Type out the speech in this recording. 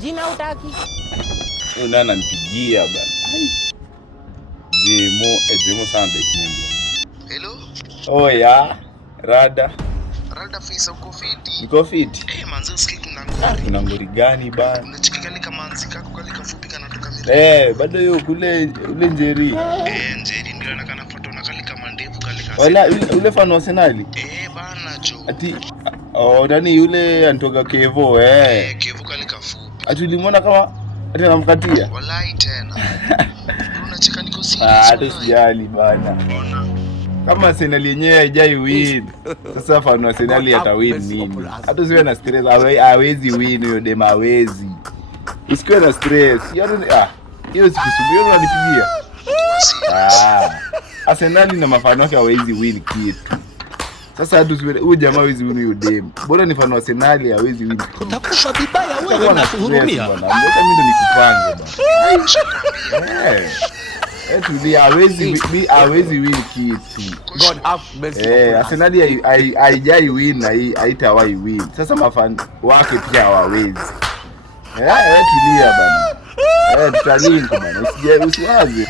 Jina utaki? Una ananipigia bana. Jemo Sunday kimwambia. Hello? Oh ya, Rada Fisa uko fiti? Niko fiti. Manzi usikiki kuna kuna ngori gani bana? Unachikika ni kama manzi kako kali kafupi kana toka mire. Bado hiyo ule Njeri. Njeri ndio anakana foto na kali kama ndevu kali kasi. Wala ule fan wa Arsenal. Bana jo. Ati ndani yule anatoka Kevo Kevo kali kafupi. Ati ulimwona kama ati anamkatia? Wallahi tena. Unacheka niko serious. Hata sijali bana. Kama Arsenal yenyewe haijai win. Sasa fan wa Arsenal atawin nini? Hata usiwe na stress, hawezi win hiyo dema hawezi. Usiwe na stress. Hiyo sikusubiri unanipigia. Arsenal na mafano yake hawezi win kitu. Sasa hata usiwe huyu jamaa hawezi win hiyo dema. Bora ni fan wa Arsenal hawezi win. Utakufa vibaya wewe na kuhurumia. Mbona mimi ndo nikupange bana. Tulia hawezi win kitu. God have mercy. Arsenal haijai win na haitawahi win. Sasa mafan wake pia hawawezi. Tulia bana. Tutalink bana. Usiwaze.